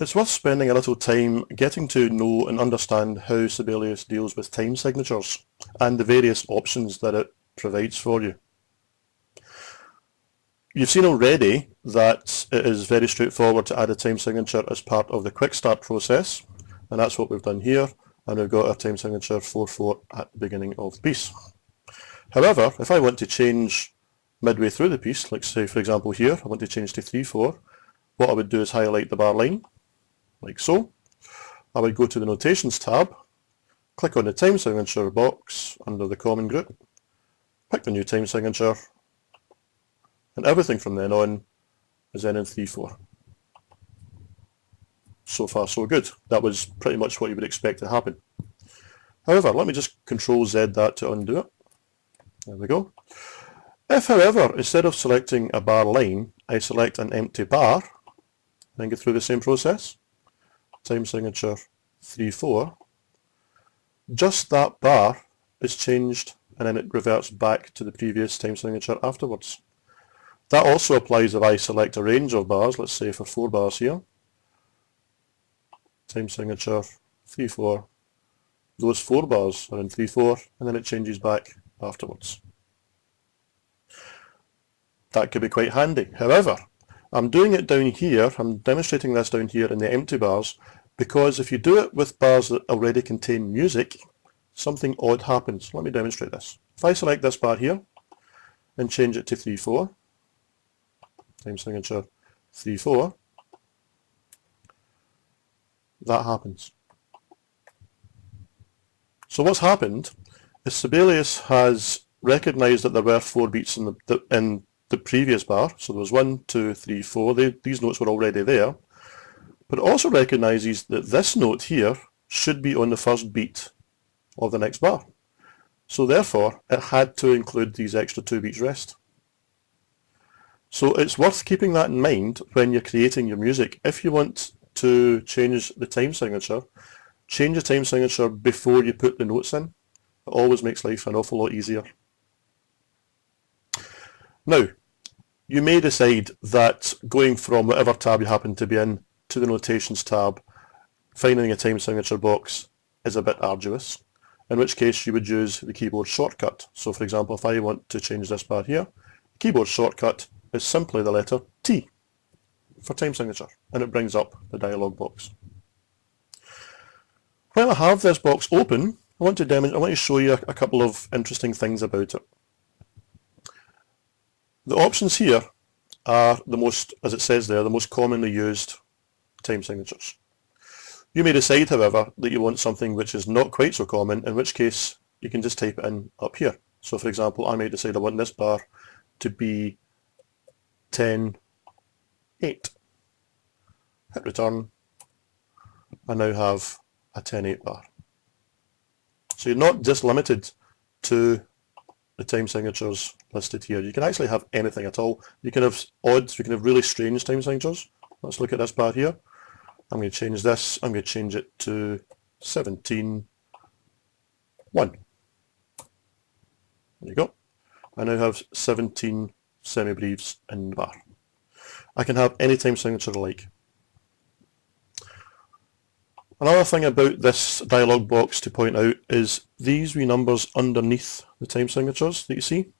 It's worth spending a little time getting to know and understand how Sibelius deals with time signatures and the various options that it provides for you. You've seen already that it is very straightforward to add a time signature as part of the quick start process, and that's what we've done here, and we've got our time signature 4/4 at the beginning of the piece. However, if I want to change midway through the piece, like say for example here, I want to change to 3/4, what I would do is highlight the bar line, like so. I would go to the Notations tab, click on the time signature box under the common group, pick the new time signature, and everything from then on is then in 3/4. So far so good. That was pretty much what you would expect to happen. However, let me just Control Z that to undo it. There we go. If, however, instead of selecting a bar line, I select an empty bar, then go through the same process, time signature 3/4, just that bar is changed and then it reverts back to the previous time signature afterwards. That also applies if I select a range of bars, let's say for 4 bars here, time signature 3/4, those 4 bars are in 3/4 and then it changes back afterwards. That could be quite handy. However, I'm doing it down here, I'm demonstrating this down here in the empty bars, because if you do it with bars that already contain music, something odd happens. Let me demonstrate this. If I select this bar here and change it to 3/4, time signature 3/4, that happens. So what's happened is Sibelius has recognized that there were 4 beats in the previous bar, so there was 1, 2, 3, 4, these notes were already there, but it also recognizes that this note here should be on the first beat of the next bar. So therefore, it had to include these extra 2 beats rest. So it's worth keeping that in mind when you're creating your music. If you want to change the time signature, change the time signature before you put the notes in. It always makes life an awful lot easier. Now, you may decide that going from whatever tab you happen to be in to the Notations tab, finding a time signature box is a bit arduous, in which case you would use the keyboard shortcut. So for example, if I want to change this bar here, the keyboard shortcut is simply the letter T for time signature, and it brings up the dialog box. While I have this box open, I want to show you a couple of interesting things about it. The options here are the most, as it says there, the most commonly used time signatures. You may decide, however, that you want something which is not quite so common, in which case you can just type it in up here. So for example, I may decide I want this bar to be 10/8. Hit return. I now have a 10/8 bar. So you're not just limited to the time signatures listed here. You can actually have anything at all. You can have odds, you can have really strange time signatures. Let's look at this bar here. I'm going to change this, I'm going to change it to 17/1. There you go. I now have 17 semi-breves in the bar. I can have any time signature I like. Another thing about this dialog box to point out is these wee numbers underneath the time signatures that you see.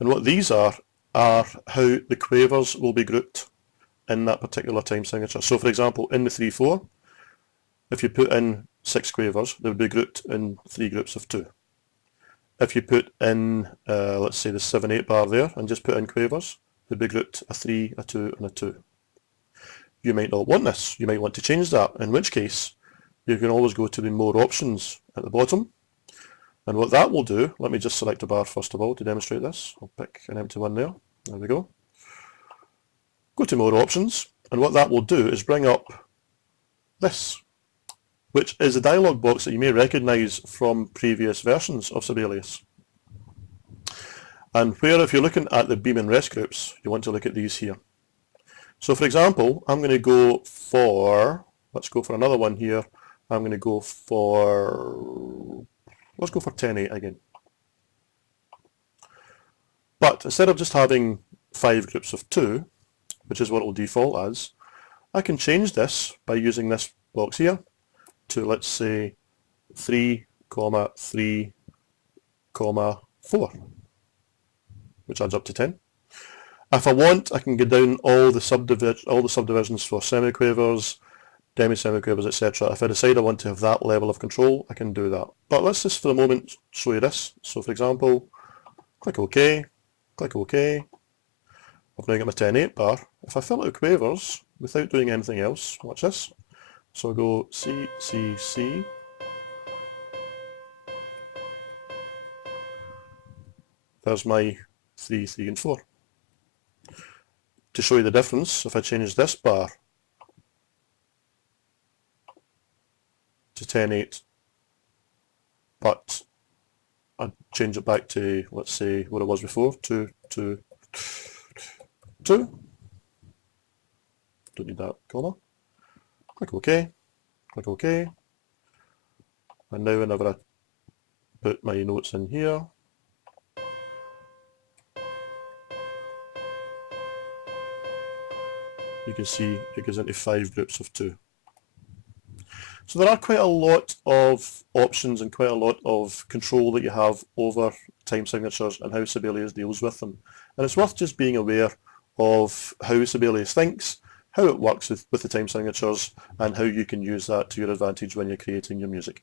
And what these are how the quavers will be grouped in that particular time signature. So for example, in the 3/4, if you put in 6 quavers, they would be grouped in 3 groups of 2. If you put in, let's say the 7/8 bar there, and just put in quavers, they'd be grouped a 3, a 2, and a 2. You might not want this, you might want to change that, in which case you can always go to the more options at the bottom, and what that will do, let me just select a bar first of all to demonstrate this. I'll pick an empty one there, there we go. Go to more options, and what that will do is bring up this, which is a dialog box that you may recognise from previous versions of Sibelius. And where, if you're looking at the beam and rest groups, you want to look at these here. So for example, I'm going to go for, let's go for another one here. I'm going to go for, let's go for 10/8 again. But instead of just having 5 groups of 2, which is what it will default as, I can change this by using this box here to, let's say, 3, 3, 4, which adds up to 10. If I want, I can go down all the subdivisions for semiquavers, demi-semiquavers, etc. If I decide I want to have that level of control, I can do that. But let's just for the moment show you this. So for example, click OK, click OK. I've now got my 10/8 bar. If I fill it with quavers without doing anything else, watch this. So I go C, C, C. There's my 3, 3 and 4. To show you the difference, if I change this bar to 10/8, but I change it back to, let's say, what it was before, 2, 2, 2. Don't need that comma. Click OK, click OK. And now whenever I put my notes in here, you can see it goes into 5 groups of 2. So there are quite a lot of options and quite a lot of control that you have over time signatures and how Sibelius deals with them. And it's worth just being aware of how Sibelius thinks, how it works with the time signatures, and how you can use that to your advantage when you're creating your music.